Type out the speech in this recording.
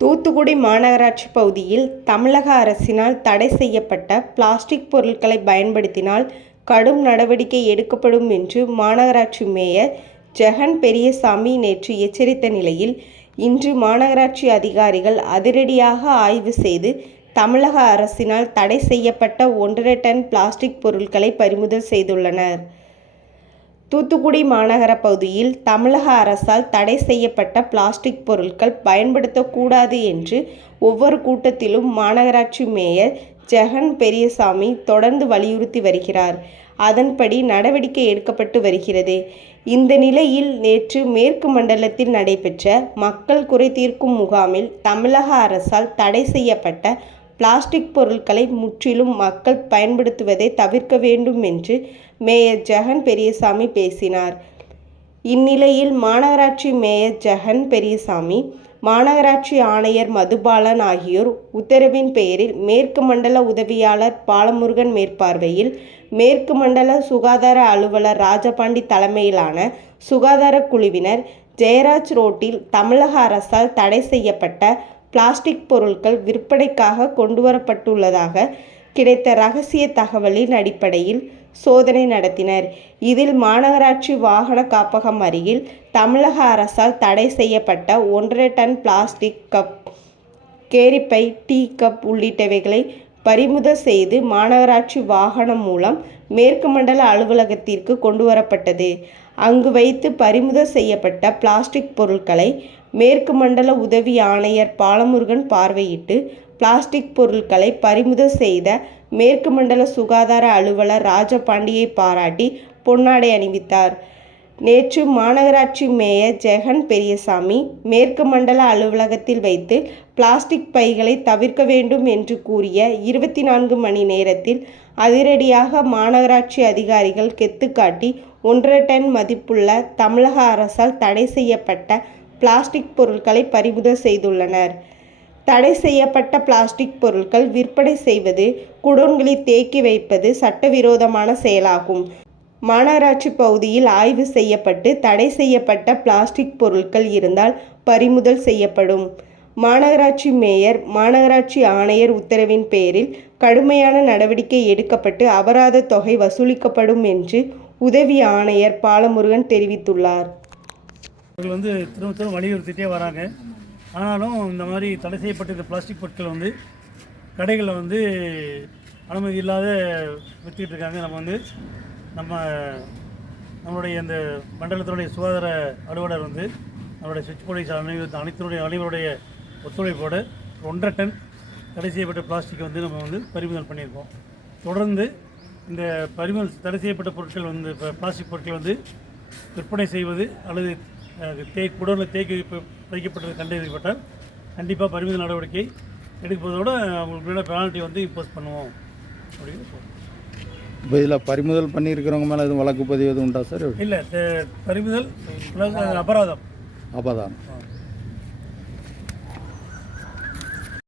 தூத்துக்குடி மாநகராட்சி பகுதியில் தமிழக அரசினால் தடை செய்யப்பட்ட பிளாஸ்டிக் பொருட்களை பயன்படுத்தினால் கடும் நடவடிக்கை எடுக்கப்படும் என்று மாநகராட்சி மேயர் ஜெகன் பெரியசாமி நேற்று எச்சரித்த நிலையில் இன்று மாநகராட்சி அதிகாரிகள் அதிரடியாக ஆய்வு செய்து தமிழக அரசினால் தடை செய்யப்பட்ட ஒன்றரை டன் பிளாஸ்டிக் பொருட்களை பறிமுதல் செய்துள்ளனர். தூத்துக்குடி மாநகர பகுதியில் தமிழக அரசால் தடை செய்யப்பட்ட பிளாஸ்டிக் பொருட்கள் பயன்படுத்தக்கூடாது என்று ஒவ்வொரு கூட்டத்திலும் மாநகராட்சி மேயர் ஜெகன் பெரியசாமி தொடர்ந்து வலியுறுத்தி வருகிறார். அதன்படி நடவடிக்கை எடுக்கப்பட்டு வருகிறது. இந்த நிலையில் நேற்று மேற்கு மண்டலத்தில் நடைபெற்ற மக்கள் குறை தீர்க்கும் முகாமில் தமிழக அரசால் தடை செய்யப்பட்ட பிளாஸ்டிக் பொருட்களை முற்றிலும் மக்கள் பயன்படுத்துவதை தவிர்க்க வேண்டும் என்று மேயர் ஜெகன் பெரியசாமி பேசினார். இந்நிலையில் மாநகராட்சி மேயர் ஜெகன் பெரியசாமி மாநகராட்சி ஆணையர் மதுபாலன் ஆகியோர் உத்தரவின் பெயரில் மேற்கு மண்டல உதவியாளர் பாலமுருகன் மேற்பார்வையில் மேற்கு மண்டல சுகாதார அலுவலர் ராஜபாண்டி தலைமையிலான சுகாதார குழுவினர் ஜெயராஜ் ரோட்டில் தமிழக அரசால் தடை செய்யப்பட்ட பிளாஸ்டிக் பொருட்கள் விற்பனைக்காக கொண்டுவரப்பட்டுள்ளதாக கிடைத்த ரகசிய தகவலின் அடிப்படையில் சோதனை நடத்தினர். இதில் மாநகராட்சி வாகன காப்பகம் அருகில் தமிழக அரசால் தடை செய்யப்பட்ட ஒன்றரை டன் பிளாஸ்டிக் கப் கேரிப்பை டீ கப் உள்ளிட்டவைகளை பறிமுதல் செய்து மாநகராட்சி வாகனம் மூலம் மேற்கு மண்டல அலுவலகத்திற்கு கொண்டு வரப்பட்டது அங்கு வைத்து பறிமுதல் செய்யப்பட்ட பிளாஸ்டிக் பொருட்களை மேற்கு மண்டல உதவி ஆணையர் பாலமுருகன் பார்வையிட்டு பிளாஸ்டிக் பொருட்களை பறிமுதல் செய்த மேற்கு மண்டல சுகாதார அலுவலர் ராஜபாண்டியை பாராட்டி பொன்னாடை அணிவித்தார். நேற்று மாநகராட்சி மேயர் ஜெகன் பெரியசாமி மேற்கு மண்டல அலுவலகத்தில் வைத்து பிளாஸ்டிக் பைகளை தவிர்க்க வேண்டும் என்று கூறிய இருபத்தி நான்கு மணி நேரத்தில் அதிரடியாக மாநகராட்சி அதிகாரிகள் கெத்துக்காட்டி ஒன்றரை டன் மதிப்புள்ள தமிழக அரசால் தடை செய்யப்பட்ட பிளாஸ்டிக் பொருட்களை பறிமுதல் செய்துள்ளனர். தடை செய்யப்பட்ட பிளாஸ்டிக் பொருட்கள் விற்பனை செய்வது குடோன்களில் தேக்கி வைப்பது சட்டவிரோதமான செயலாகும். மாநகராட்சி பகுதியில் ஆய்வு செய்யப்பட்டு தடை செய்யப்பட்ட பிளாஸ்டிக் பொருட்கள் இருந்தால் பறிமுதல் செய்யப்படும். மாநகராட்சி மேயர் மாநகராட்சி ஆணையர் உத்தரவின் பேரில் கடுமையான நடவடிக்கை எடுக்கப்பட்டு அபராத தொகை வசூலிக்கப்படும் என்று உதவி ஆணையர் பாலமுருகன் தெரிவித்துள்ளார். அவர்கள் வந்து திரும்ப திரும்ப வலியுறுத்திட்டே வராங்க. ஆனாலும் இந்த மாதிரி தடை செய்யப்பட்ட இந்த பிளாஸ்டிக் பொருட்கள் வந்து கடைகளில் வந்து அனுமதி இல்லாத விற்றுக்கிட்டு இருக்காங்க. நம்ம வந்து நம்ம நம்மளுடைய இந்த மண்டலத்தினுடைய சுகாதார அலுவலர் வந்து நம்மளுடைய சுவிட்ச் போலீஸ் அனைவரு அனைத்தினுடைய அனைவருடைய ஒத்துழைப்போடு ஒன்றரை டன் தடை செய்யப்பட்ட பிளாஸ்டிக் வந்து நம்ம வந்து பறிமுதல் பண்ணியிருக்கோம். தொடர்ந்து இந்த பறிமுதல் தடை செய்யப்பட்ட பொருட்கள் வந்து இப்போ பிளாஸ்டிக் பொருட்கள் வந்து விற்பனை செய்வது அல்லது தே குடோனில் தேக்கி வைப்ப- வைக்கப்பட்டது கண்டறியப்பட்டால் கண்டிப்பாக பறிமுதல் நடவடிக்கை எடுப்பதோடு அவங்களுக்கு பெனால்ட்டி வந்து இம்போஸ் பண்ணுவோம். அப்படின்னு. இப்போ இதில் பறிமுதல் பண்ணியிருக்கிறவங்க மேலே எதுவும் வழக்கு பதிவு எதுவும் உண்டா சார்? இல்லை பறிமுதல் அபராதம். அபதானம்